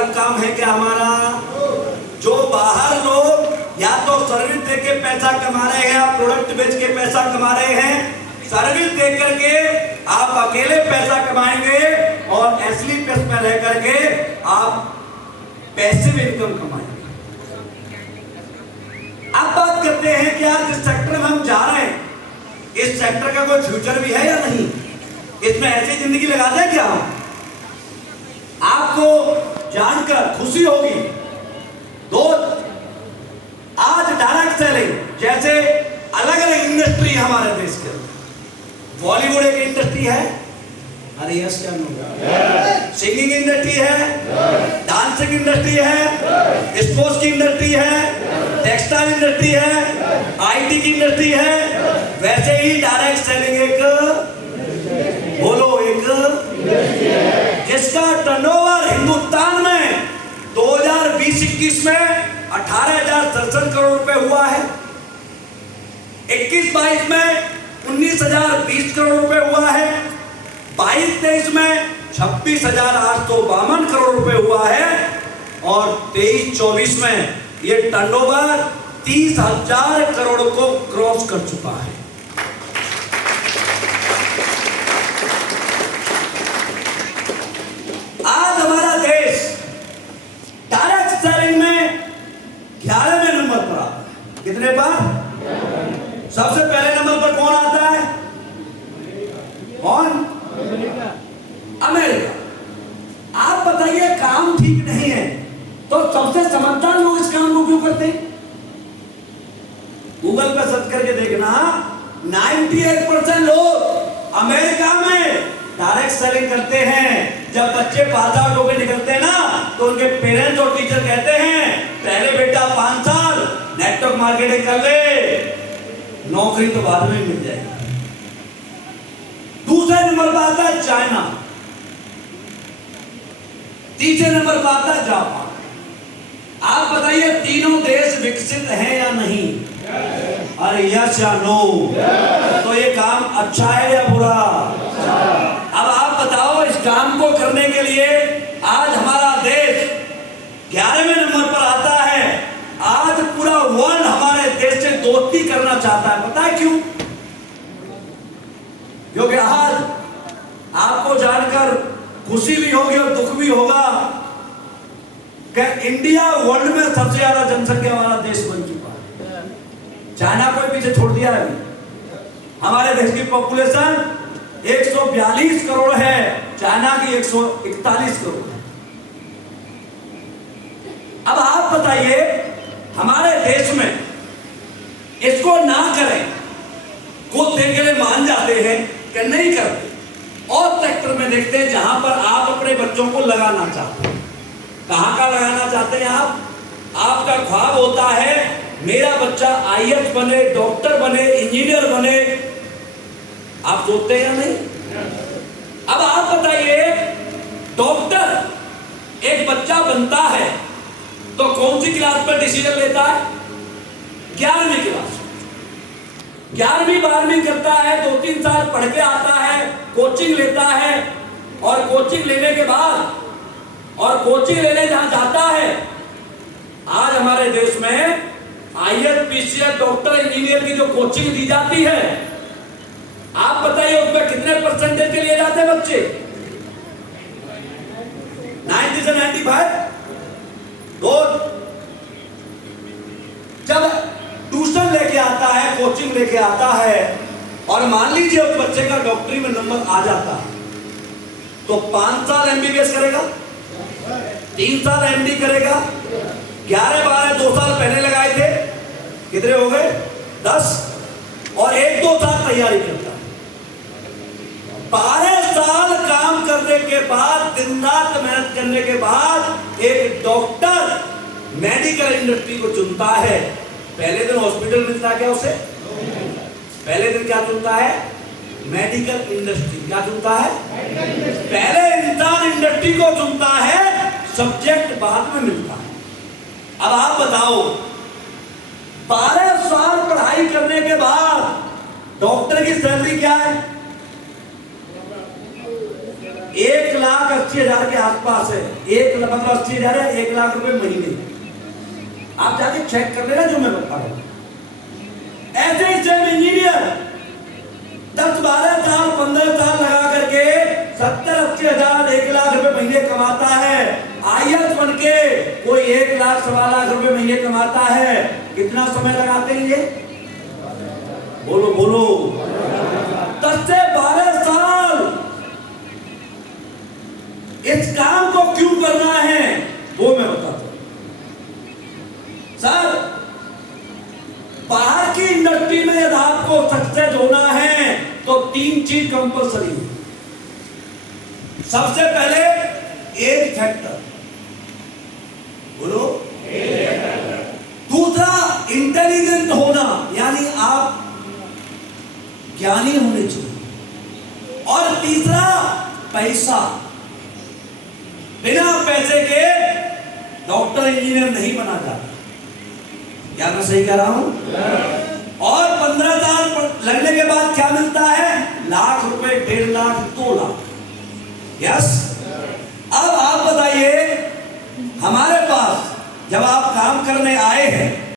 अलग काम है क्या हमारा? जो बाहर लोग या तो सर्विस दे के पैसा कमा रहे हैं या प्रोडक्ट बेच के पैसा कमा रहे हैं, सर्विस दे करके आप अकेले पैसा कमाएंगे और असली पैसे में रह करके आप पैसिव इनकम कमाएंगे। अब बात करते हैं कि यार जिस सेक्टर में हम जा रहे हैं, इस सेक्टर का कोई फ्यूचर भी है या नहीं? इसमें ऐसी जिंदगी लगा दें क्या? आपको जानकर खुशी होगी दोस्त, आज डायरेक्ट सेलिंग जैसे अलग अलग इंडस्ट्री हमारे देश के अंदर। बॉलीवुड एक इंडस्ट्री है, अरे यस क्या नो, सिंगिंग इंडस्ट्री है, डांसिंग इंडस्ट्री है, स्पोर्ट्स की इंडस्ट्री है, टेक्सटाइल इंडस्ट्री है, आईटी की इंडस्ट्री है। वैसे ही डायरेक्ट सेलिंग एक, बोलो एक, जिसका टर्नओवर हिंदुस्तान में 2020-21 में 18,067 करोड़ रुपए हुआ है, 21-22 में 19,020 करोड़ रुपए हुआ है, 22-23 में 26,852 करोड़ रुपए हुआ है और 23-24 में ये टर्नओवर 30,000 करोड़ को क्रॉस कर चुका है। आज हमारा देश डायरेक्ट सेलिंग में 11वें नंबर पर आता है। कितने पर? सबसे पहले नंबर पर कौन आता है? कौन? अमेरिका। आप बताइए, काम ठीक नहीं है तो सबसे समझदार लोग इस काम को क्यों करते हैं? गूगल पर सर्च करके देखना, 98% लोग अमेरिका में डायरेक्ट सेलिंग करते हैं। जब बच्चे पास आउट होकर निकलते हैं ना, तो उनके पेरेंट्स और टीचर कहते हैं पहले बेटा 5 साल नेटवर्क मार्केटिंग कर ले, नौकरी तो बाद में मिल जाएगी। दूसरे नंबर पर आता है चाइना, तीसरे नंबर पर आता है जापान। आप बताइए तीनों देश विकसित हैं या नहीं? अरे यस या नो? तो ये काम अच्छा है या बुरा? अब आप बताओ, इस काम को करने के लिए आज हमारा देश 11वें नंबर पर आता है। आज पूरा वर्ल्ड हमारे देश से दोस्ती करना चाहता है। पता है क्यों? क्योंकि आज आपको जानकर खुशी भी होगी और दुख भी होगा कि इंडिया वर्ल्ड में सबसे ज्यादा जनसंख्या वाला देश बन चुका है। चाइना को पीछे छोड़ दिया है। हमारे देश की पॉपुलेशन 142 करोड़ है, चाइना की 141 करोड़ है। अब आप बताइए, हमारे देश में इसको ना करें, कुछ देर के लिए मान जाते हैं कि नहीं करते, और सेक्टर में देखते हैं जहां पर आप अपने बच्चों को लगाना चाहते हैं। कहां का लगाना चाहते हैं आप? आपका ख्वाब होता है मेरा बच्चा आईएएस बने, डॉक्टर बने, इंजीनियर बने। आप सोचते हैं या नहीं? अब आप बताइए, डॉक्टर एक बच्चा बनता है तो कौन सी क्लास पर डिसीजन लेता है? 11वीं क्लास। 11वीं 12वीं करता है, 2-3 साल पढ़ के आता है, कोचिंग लेता है, और कोचिंग लेने के बाद, और कोचिंग लेने जहां जाता है, आज हमारे देश में आईएएस, पीसीएस, डॉक्टर, इंजीनियर की जो कोचिंग दी जाती है, आप बताइए उसमें कितने परसेंटेज के लिए जाते हैं बच्चे? 90 से 95। तो जब ट्यूशन लेके आता है, कोचिंग लेके आता है, और मान लीजिए उस बच्चे का डॉक्टरी में नंबर आ जाता है, तो 5 साल एमबीबीएस करेगा, 3 साल एमडी करेगा, 11-12 2 साल पहले लगाए थे, कितने हो गए? 10, और 1-2 साल तैयारी करता है। 12 साल काम करने के बाद, दिन रात मेहनत करने के बाद एक डॉक्टर मेडिकल इंडस्ट्री को चुनता है। पहले दिन हॉस्पिटल मिलता है क्या उसे? पहले दिन क्या चुनता है? Medical industry. क्या चुनता है? पहले इंसान इंडस्ट्री को चुनता है, सब्जेक्ट बाद में मिलता है। अब आप बताओ, 12 साल पढ़ाई करने के बाद डॉक्टर की सैलरी क्या है? 1,80,000 के आसपास है। 1,80,000 है, 1,00,000 रुपए महीने। आप जाके चेक कर लेना जो मैं बता रहा हूं। ऐसे ही सेम इंजीनियर 10-12 साल 15 साल लगा करके 70-80,000 1,00,000 रुपए महीने कमाता है। आईएएस बन के कोई 1,00,000 सवा लाख रुपए महीने कमाता है। कितना समय लगाते हैं ये? बोलो बोलो। 10 से 12 साल। इस काम को क्यों करना है वो मैं बताता हूं। सर, बाहर की इंडस्ट्री में यदि आपको सक्सेस होना है तो 3 चीज कंपल्सरी है। सबसे पहले एज फैक्टर, बोलो। दूसरा इंटेलिजेंट होना, यानी आप ज्ञानी होने चाहिए। और तीसरा पैसा। बिना पैसे के डॉक्टर इंजीनियर नहीं बना जाता। क्या मैं सही कह रहा हूं? और 15 साल लगने के बाद क्या मिलता है? लाख रुपए, 1.5 लाख, 2 लाख। यस। अब आप बताइए, हमारे पास जब आप काम करने आए हैं